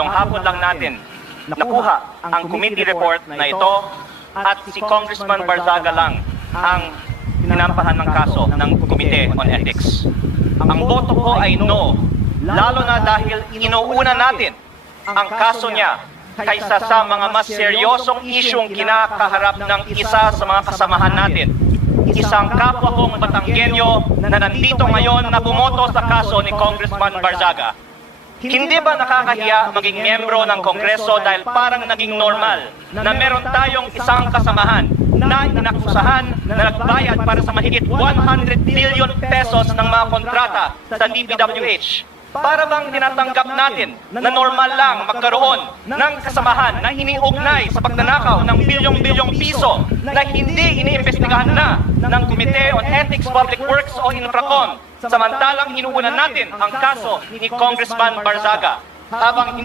ngayong hapon lang natin nakuha ang committee report na ito at si Congressman Barzaga lang ang tinampahan ng kaso ng Committee on Ethics. Ang boto ko ay no, lalo na dahil inuuna natin ang kaso niya kaysa sa mga mas seryosong isyong kinakaharap ng isa sa mga kasamahan natin. Isang kapwa kong Batanggenyo na nandito ngayon na bumoto sa kaso ni Congressman Barzaga. Hindi ba nakakahiya maging miyembro ng Kongreso dahil parang naging normal na meron tayong isang kasamahan na inakusahan na nagbayad para sa mahigit 100 billion pesos ng mga kontrata sa DPWH? Para bang tinatanggap natin na normal lang magkaroon ng kasamahan na iniugnay sa pagnanakaw ng bilyong-bilyong piso na hindi iniimbestigahan na ng Committee on Ethics, Public Works o Infracom, samantalang inuunan natin ang kaso ni Congressman Barzaga habang